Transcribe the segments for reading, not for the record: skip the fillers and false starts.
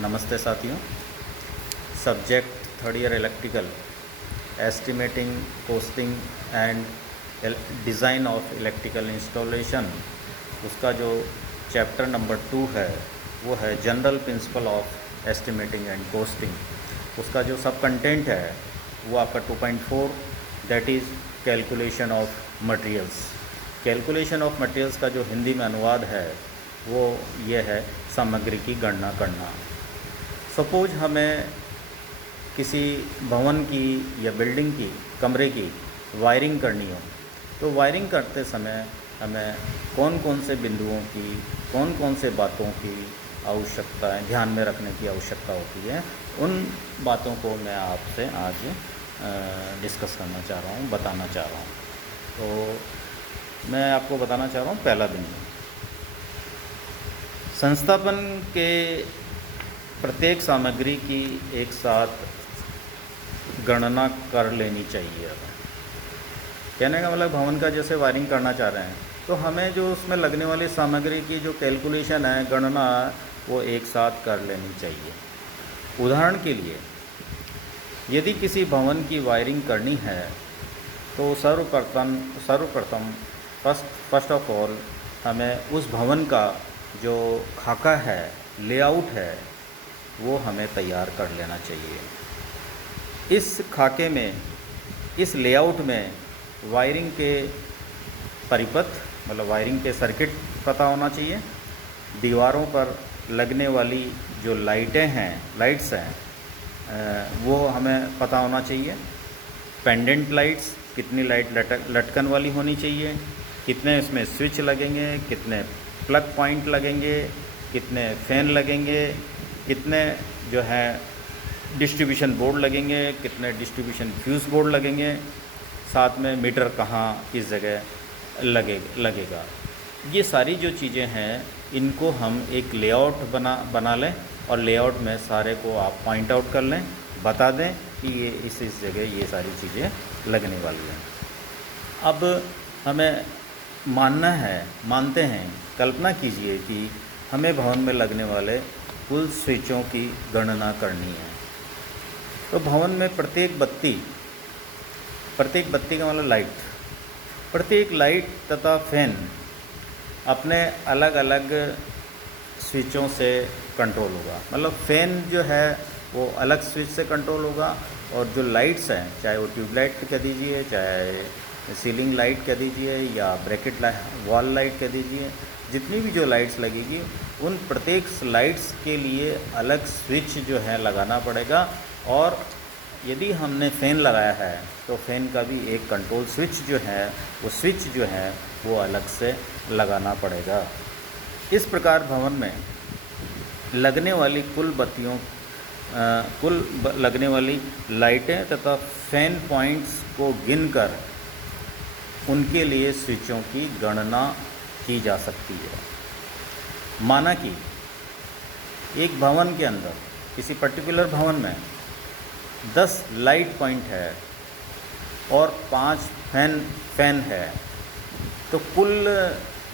नमस्ते साथियों। Subject third year electrical, estimating, costing and design of electrical installation, उसका जो चैप्टर नंबर 2 है वो है general principle of estimating and costing. उसका जो सब कंटेंट है वो आपका 2.4 that is calculation of materials. Calculation of materials का जो हिंदी में अनुवाद है वो ये है सामग्री की गणना करना। सपोज हमें किसी भवन की या बिल्डिंग की, कमरे की वायरिंग करनी हो, तो वायरिंग करते समय हमें कौन कौन से बिंदुओं की, कौन कौन से बातों की आवश्यकता है, ध्यान में रखने की आवश्यकता होती है, उन बातों को मैं आपसे आज डिस्कस करना चाह रहा हूँ, बताना चाह रहा हूँ। तो मैं आपको बताना चाह रहा हूँ पहला बिंदु, संस्थापन के प्रत्येक सामग्री की एक साथ गणना कर लेनी चाहिए। कहने का मतलब भवन का जैसे वायरिंग करना चाह रहे हैं तो हमें जो उसमें लगने वाली सामग्री की जो कैलकुलेशन है, गणना, वो एक साथ कर लेनी चाहिए। उदाहरण के लिए यदि किसी भवन की वायरिंग करनी है तो सर्वप्रथम फर्स्ट ऑफ ऑल हमें उस भवन का जो खाका है, लेआउट है, वो हमें तैयार कर लेना चाहिए। इस खाके में, इस लेआउट में वायरिंग के परिपथ, मतलब वायरिंग के सर्किट पता होना चाहिए। दीवारों पर लगने वाली जो लाइट्स हैं वो हमें पता होना चाहिए। पेंडेंट लाइट्स, कितनी लाइट लटकन वाली होनी चाहिए, कितने इसमें स्विच लगेंगे, कितने प्लग पॉइंट लगेंगे, कितने फैन लगेंगे, कितने जो है डिस्ट्रीब्यूशन बोर्ड लगेंगे, कितने डिस्ट्रीब्यूशन फ्यूज़ बोर्ड लगेंगे, साथ में मीटर कहाँ किस जगह लगेगा। ये सारी जो चीज़ें हैं इनको हम एक लेआउट बना लें और लेआउट में सारे को आप पॉइंट आउट कर लें, बता दें कि ये इस जगह ये सारी चीज़ें लगने वाली हैं। अब हमें मानते हैं, कल्पना कीजिए कि हमें भवन में लगने वाले कुल स्विचों की गणना करनी है। तो भवन में प्रत्येक बत्ती का मतलब लाइट, प्रत्येक लाइट तथा फैन अपने अलग अलग स्विचों से कंट्रोल होगा। मतलब फैन जो है वो अलग स्विच से कंट्रोल होगा और जो लाइट्स हैं, चाहे वो ट्यूबलाइट कह दीजिए, चाहे सीलिंग लाइट कह दीजिए या ब्रैकेट वॉल लाइट कह दीजिए, जितनी भी जो लाइट्स लगेगी उन प्रत्येक लाइट्स के लिए अलग स्विच जो है लगाना पड़ेगा। और यदि हमने फ़ैन लगाया है तो फ़ैन का भी एक कंट्रोल स्विच जो है, वो स्विच जो है वो अलग से लगाना पड़ेगा। इस प्रकार भवन में लगने वाली लगने वाली लाइटें तथा फैन पॉइंट्स को गिनकर उनके लिए स्विचों की गणना की जा सकती है। माना कि एक भवन के अंदर, किसी पर्टिकुलर भवन में 10 लाइट पॉइंट है और 5 फैन है, तो कुल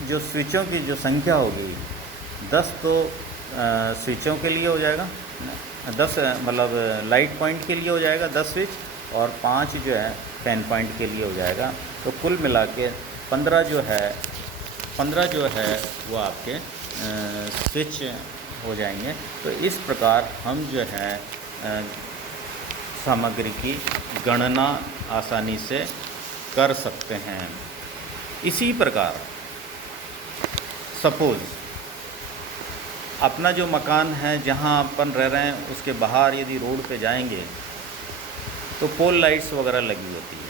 जो स्विचों की जो संख्या होगी 10 तो स्विचों के लिए हो जाएगा, 10 मतलब लाइट पॉइंट के लिए हो जाएगा 10 स्विच, और 5 जो है फैन पॉइंट के लिए हो जाएगा। तो कुल मिला के 15 जो है वो आपके स्विच हो जाएंगे। तो इस प्रकार हम जो है सामग्री की गणना आसानी से कर सकते हैं। इसी प्रकार सपोज़ अपना जो मकान है जहां अपन रह रहे हैं उसके बाहर यदि रोड पे जाएंगे तो पोल लाइट्स वगैरह लगी होती है।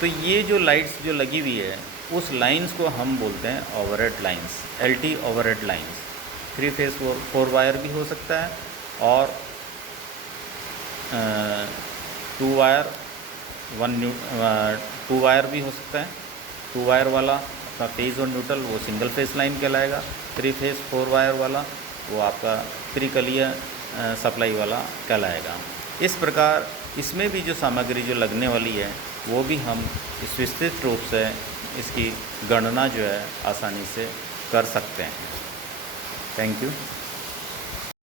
तो ये जो लाइट्स जो लगी हुई है उस लाइंस को हम बोलते हैं overhead lines, LT overhead lines. 3 face 4 wire भी हो सकता है और 2 वायर भी हो सकता है। 2 वायर वाला अपना फेज़ और न्यूट्रल वो सिंगल फेस लाइन कहलाएगा। 3 फेस 4 वायर वाला वो आपका त्रिकलीय सप्लाई वाला कहलाएगा। इस प्रकार इसमें भी जो सामग्री जो लगने वाली है वो भी हम इस विस्तृत रूप से इसकी गणना जो है आसानी से कर सकते हैं। Thank you.